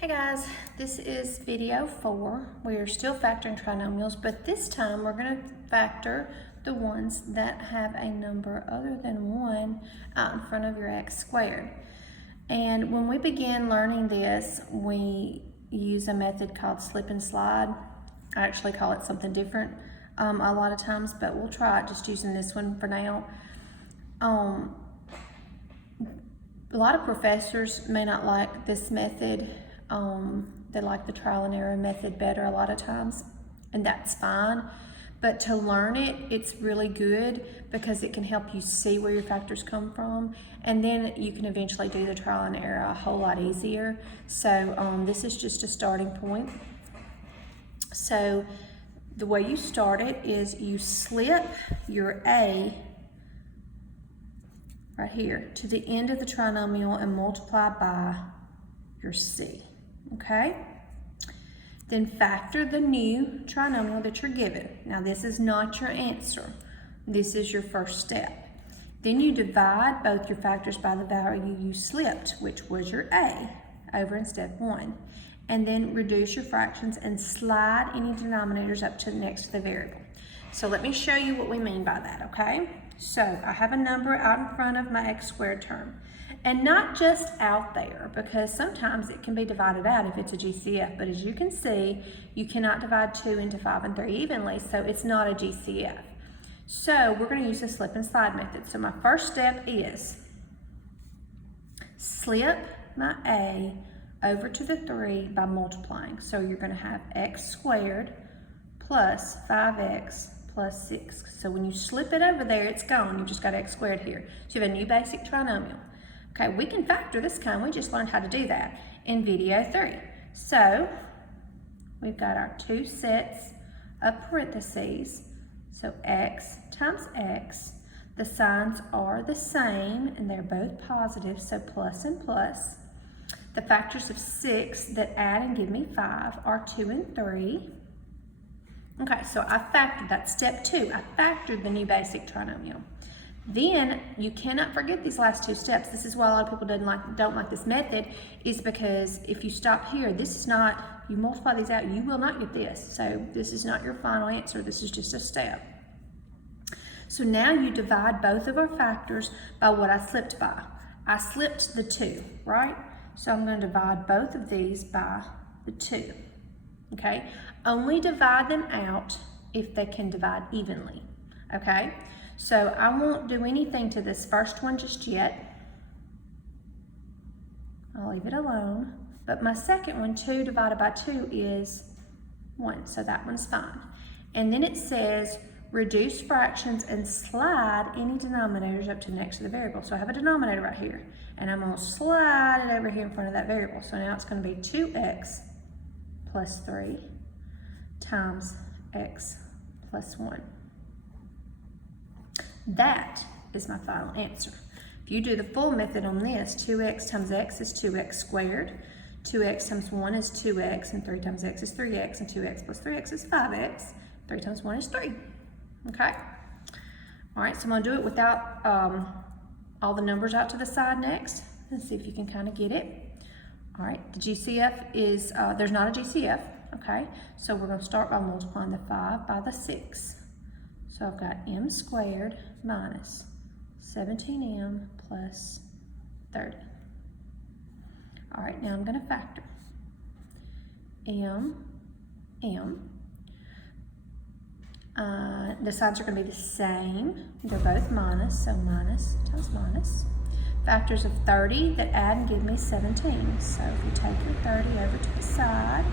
Hey guys, this is video 4. We are still factoring trinomials, but this time we're going to factor the ones that have a number other than 1 out in front of your x squared. And when we begin learning this, we use a method called slip and slide. I actually call it something different a lot of times, but we'll try it just using this one for now. A lot of professors may not like this method. They like the trial and error method better a lot of times, and that's fine. But to learn it, it's really good because it can help you see where your factors come from, and then you can eventually do the trial and error a whole lot easier. So this is just a starting point. So the way you start it is you slip your A right here to the end of the trinomial and multiply by your C. Okay? Then factor the new trinomial that you're given. Now this is not your answer. This is your first step. Then you divide both your factors by the value you slipped, which was your A, over in step 1. And then reduce your fractions and slide any denominators up to next to the variable. So let me show you what we mean by that, okay? So I have a number out in front of my x squared term. And not just out there, because sometimes it can be divided out if it's a GCF, but as you can see, you cannot divide 2 into 5 and 3 evenly, so it's not a GCF. So we're going to use the slip and slide method. So my first step is slip my A over to the 3 by multiplying. So you're going to have x squared plus 5x plus 6. So when you slip it over there, it's gone. You just got x squared here. So you have a new basic trinomial. Okay, we can factor this kind. We just learned how to do that in video 3. So we've got our 2 sets of parentheses. So x times x. The signs are the same and they're both positive, so plus and plus. The factors of 6 that add and give me 5 are 2 and 3. Okay, so I factored, that's step 2. I factored the new basic trinomial. Then you cannot forget these last 2 steps. This is why a lot of people don't like this method, is because if you stop here, this is not, you multiply these out, you will not get this. So this is not your final answer, this is just a step. So now you divide both of our factors by what I slipped by. I slipped the 2, right? So I'm going to divide both of these by the 2, okay? Only divide them out if they can divide evenly, okay? So I won't do anything to this first one just yet. I'll leave it alone. But my second one, 2 divided by 2 is 1, so that one's fine. And then it says reduce fractions and slide any denominators up to next to the variable. So I have a denominator right here, and I'm going to slide it over here in front of that variable. So now it's going to be 2x plus 3 times x plus 1. That is my final answer. If you do the full method on this, 2x times x is 2x squared, 2x times 1 is 2x, and 3 times x is 3x, and 2x plus 3x is 5x, 3 times 1 is 3. Okay? All right, so I'm going to do it without all the numbers out to the side next. Let's see if you can kind of get it. All right, the GCF is, there's not a GCF, okay? So we're going to start by multiplying the 5 by the 6. So I've got m squared minus 17m plus 30. All right, now I'm going to factor. M. The signs are going to be the same. They're both minus, so minus times minus. Factors of 30 that add and give me 17. So if you take your 30 over to the side,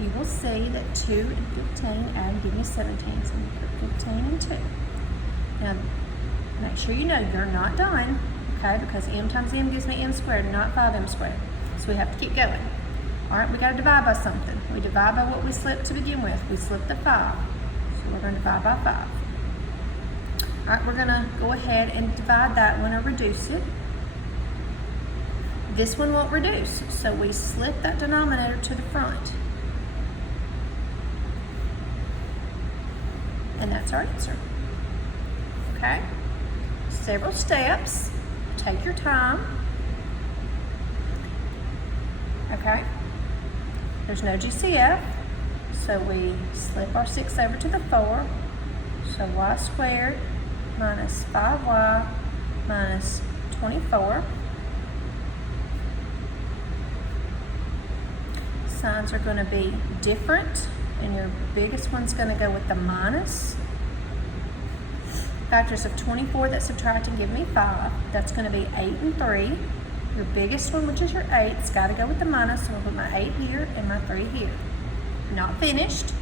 you will see that 2 and 15 add and give me 17, so I'm going to put 15 and 2. Now, make sure you know you're not done, okay, because m times m gives me m squared, not 5m squared. So we have to keep going. All right, we got to divide by something. We divide by what we slipped to begin with. We slipped the 5, so we're going to divide by 5. All right, we're going to go ahead and divide that one or reduce it. This one won't reduce, so we slip that denominator to the front. And that's our answer. Okay? Several steps take your time. Okay, there's no GCF, so we slip our 6 over to the 4. So y squared minus 5y minus 24. Signs are going to be different, and your biggest one's going to go with the minus. Factors of 24 that subtract and give me 5. That's going to be 8 and 3. Your biggest one, which is your 8, has got to go with the minus, so I'll put my 8 here and my 3 here. Not finished.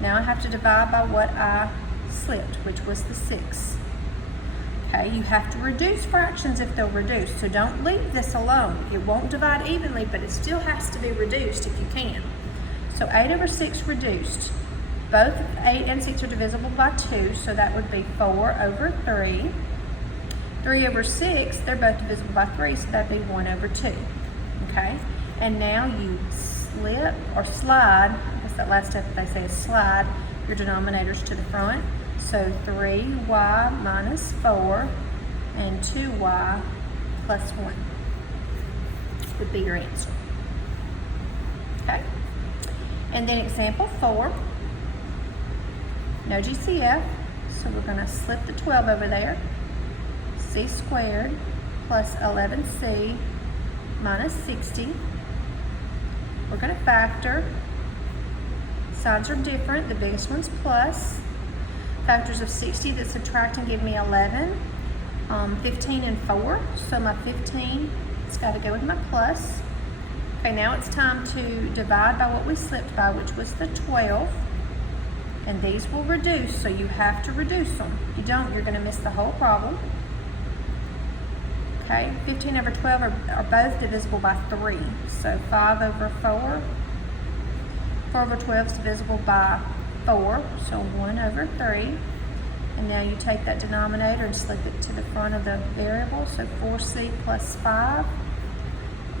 Now I have to divide by what I slipped, which was the 6. Okay, you have to reduce fractions if they'll reduce, so don't leave this alone. It won't divide evenly, but it still has to be reduced if you can. So 8 over 6 reduced. Both 8 and 6 are divisible by 2, so that would be 4 over 3. 3 over 6, they're both divisible by 3, so that'd be 1 over 2. Okay, and now you slip or slide, that's that last step they say is slide your denominators to the front. So 3y minus 4 and 2y plus 1 would be your answer. Okay, and then example 4, no GCF, so we're going to slip the 12 over there. C squared plus 11c minus 60. We're going to factor. Signs are different. The biggest one's plus. Factors of 60 that subtract and give me 11. 15 and 4. So my 15 has got to go with my plus. Okay, now it's time to divide by what we slipped by, which was the 12. And these will reduce, so you have to reduce them. If you don't, you're going to miss the whole problem. Okay, 15 over 12 are both divisible by 3. So 5 over 4. 4 over 12 is divisible by 4, so 1 over 3. And now you take that denominator and slip it to the front of the variable. So 4c plus 5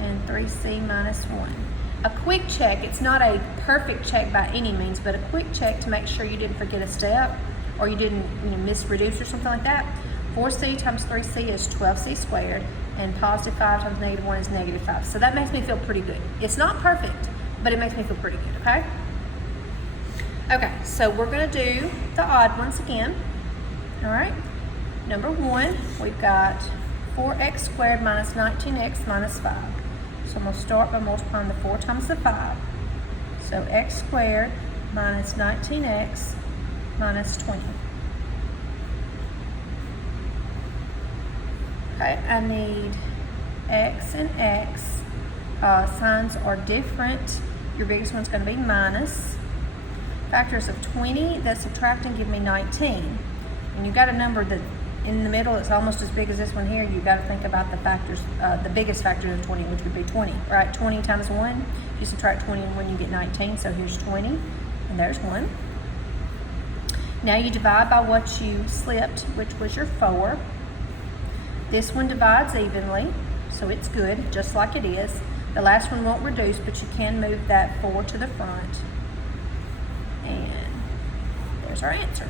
and 3c minus 1. A quick check, it's not a perfect check by any means, but a quick check to make sure you didn't forget a step or you didn't misreduce or something like that. 4c times 3c is 12c squared, and positive 5 times negative 1 is negative 5. So that makes me feel pretty good. It's not perfect, but it makes me feel pretty good, okay? Okay, so we're going to do the odd ones again. All right, number 1, we've got 4x squared minus 19x minus 5. So I'm going to start by multiplying the 4 times the 5. So x squared minus 19x minus 20. Okay, I need x and x. Signs are different. Your biggest one's going to be minus. Factors of 20 that subtract and give me 19. And you've got a number that in the middle it's almost as big as this one here. You've got to think about the factors, the biggest factor of 20, which would be 20, right? 20 times 1, you subtract 20 and 1, you get 19. So here's 20, and there's 1. Now you divide by what you slipped, which was your 4. This one divides evenly, so it's good, just like it is. The last one won't reduce, but you can move that 4 to the front. And there's our answer.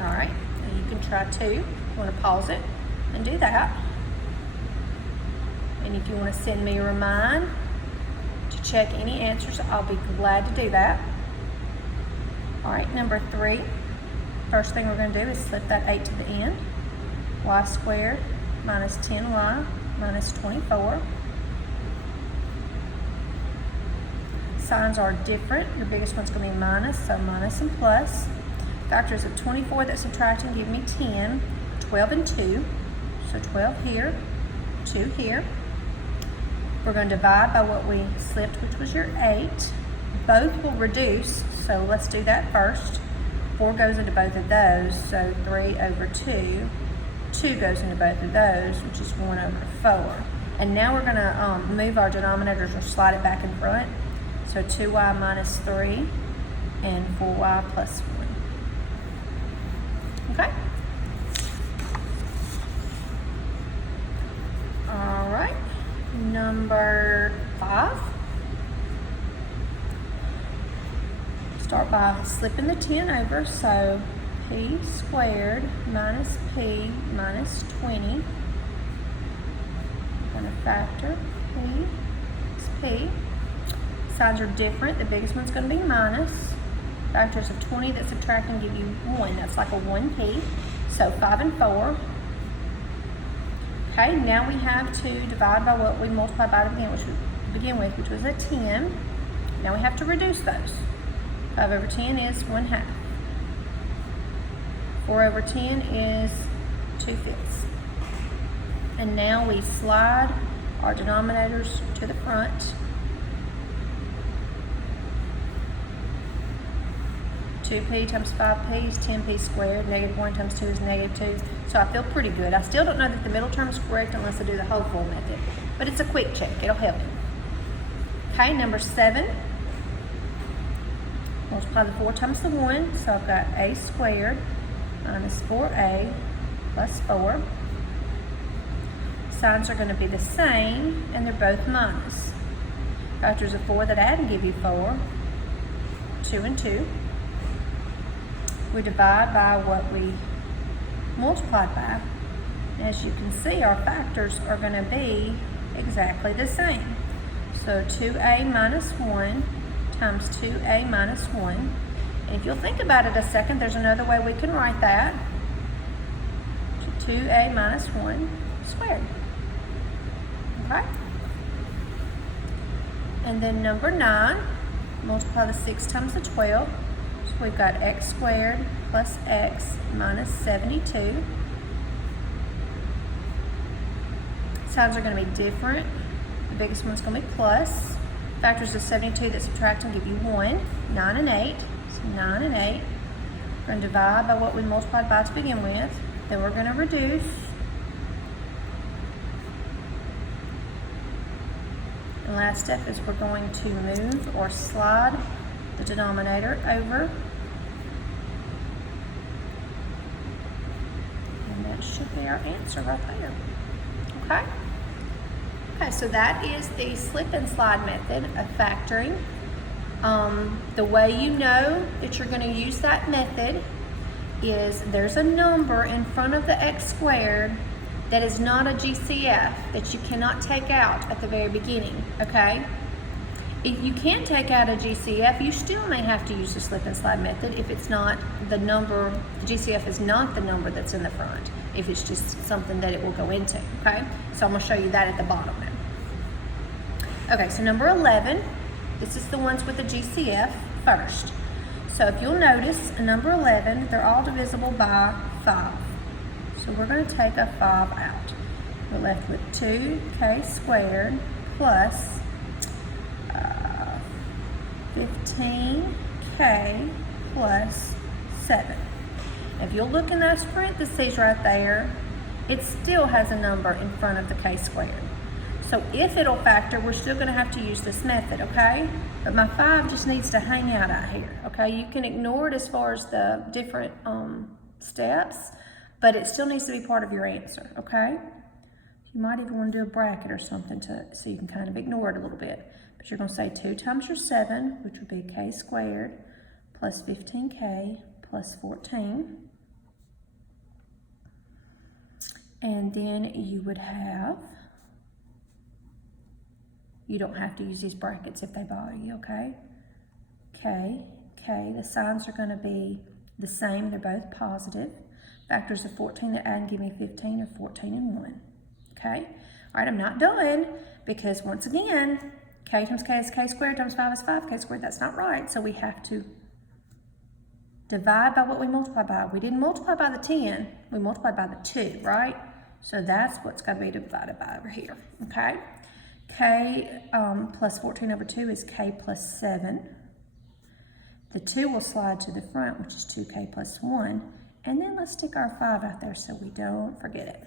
All right, now you can try 2. You want to pause it and do that. And if you want to send me a remind to check any answers, I'll be glad to do that. All right, number 3. First thing we're going to do is slip that 8 to the end. Y squared minus 10y minus 24. Signs are different. Your biggest one's going to be minus, so minus and plus. Factors of 24 that subtract and give me 10, 12 and 2. So 12 here, 2 here. We're going to divide by what we slipped, which was your 8. Both will reduce, so let's do that first. 4 goes into both of those, so 3 over 2. 2 goes into both of those, which is 1 over 4. And now we're going to move our denominators or slide it back in front. So 2y minus 3 and 4y plus 1. Okay? All right. Number 5. Start by slipping the 10 over. So p squared minus p minus 20. I'm going to factor p is p. Signs are different. The biggest one's going to be minus. Factors of 20 that subtract and give you 1. That's like a 1p. So 5 and 4. Okay, now we have to divide by what we multiplied by to begin with, which was a 10. Now we have to reduce those. 5 over 10 is 1/2. 4 over 10 is 2/5. And now we slide our denominators to the front. 2p times 5p is 10p squared. Negative 1 times 2 is negative 2. So I feel pretty good. I still don't know that the middle term is correct unless I do the whole full method. But it's a quick check. It'll help you. Okay, number 7. Multiply the 4 times the 1. So I've got a squared minus 4a plus 4. Signs are going to be the same, and they're both minus. Factors of 4 that add and give you 4. 2 and 2. We divide by what we multiplied by. As you can see, our factors are going to be exactly the same. So 2a minus 1 times 2a minus 1. And if you'll think about it a second, there's another way we can write that. 2a minus 1 squared. Okay? And then number 9, multiply the 6 times the 12. So we've got x squared plus x minus 72. Signs are going to be different. The biggest one's going to be plus. Factors of 72 that subtract and give you 1. 9 and 8. So 9 and 8. We're going to divide by what we multiplied by to begin with. Then we're going to reduce. And last step is we're going to move or slide the denominator over. And that should be our answer right there. Okay? Okay, so that is the slip and slide method of factoring. The way you know that you're going to use that method is there's a number in front of the x squared that is not a GCF that you cannot take out at the very beginning, okay? If you can take out a GCF, you still may have to use the slip and slide method if it's not the number, the GCF is not the number that's in the front, if it's just something that it will go into, okay? So I'm gonna show you that at the bottom now. Okay, so number 11, this is the ones with the GCF first. So if you'll notice, number 11, they're all divisible by 5. So we're going to take a 5 out. We're left with 2k squared plus 15k plus 7. If you'll look in those parentheses right there, it still has a number in front of the k squared. So if it'll factor, we're still going to have to use this method, okay? But my 5 just needs to hang out here, okay? You can ignore it as far as the different steps, but it still needs to be part of your answer, okay? You might even want to do a bracket or something so you can kind of ignore it a little bit. But you're going to say 2 times your 7, which would be k squared plus 15k plus 14. And then you would have, you don't have to use these brackets if they bother you, okay? K, the signs are going to be the same. They're both positive. Factors of 14 that add and give me 15 are 14 and 1, okay? All right, I'm not done because once again, k times k is k squared times 5 is 5k squared. That's not right, so we have to divide by what we multiply by. We didn't multiply by the 10, we multiplied by the 2, right? So that's what's going to be divided by over here, okay? K plus 14 over 2 is k plus 7. The 2 will slide to the front, which is 2k plus 1. And then let's stick our 5 out there so we don't forget it,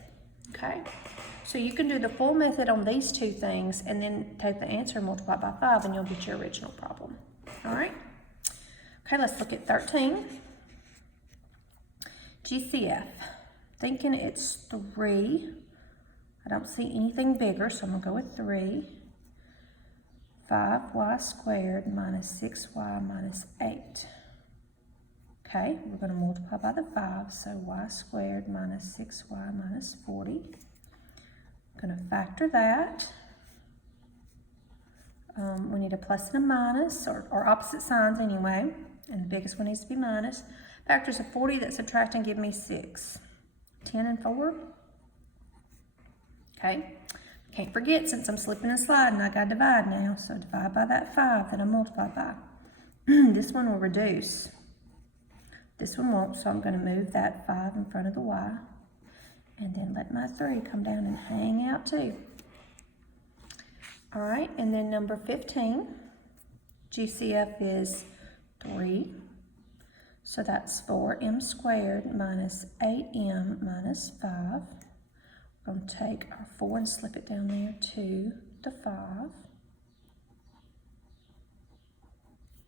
okay? So you can do the full method on these two things and then take the answer and multiply by 5 and you'll get your original problem, all right? Okay, let's look at 13. GCF, thinking it's 3. I don't see anything bigger, so I'm gonna go with 3. 5y squared minus 6y minus 8. Okay, we're going to multiply by the 5, so y squared minus 6y minus 40. I'm going to factor that. We need a plus and a minus, or opposite signs anyway, and the biggest one needs to be minus. Factors of 40 that subtract and give me 6. 10 and 4. Okay, can't forget, since I'm slipping and sliding, I got to divide now, so divide by that 5 that I multiplied by. This one will reduce. This one won't, so I'm going to move that 5 in front of the y, and then let my 3 come down and hang out too. All right, and then number 15, GCF is 3, so that's 4m squared minus 8m minus 5. We're going to take our 4 and slip it down there to the 5.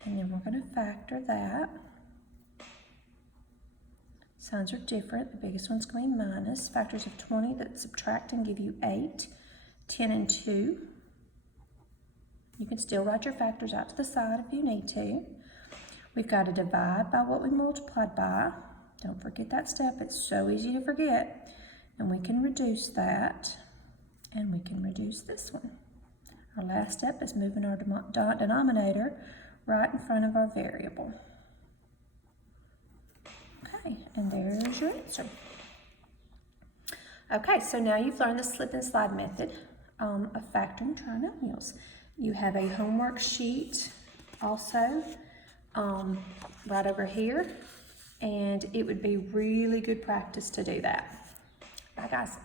And then we're going to factor that. Signs are different. The biggest one's going to be minus. Factors of 20 that subtract and give you 8. 10 and 2. You can still write your factors out to the side if you need to. We've got to divide by what we multiplied by. Don't forget that step. It's so easy to forget. And we can reduce that. And we can reduce this one. Our last step is moving our denominator right in front of our variable. Okay, and there's your answer. Okay, so now you've learned the slip and slide method of factoring trinomials. You have a homework sheet also right over here, and it would be really good practice to do that. Bye, guys.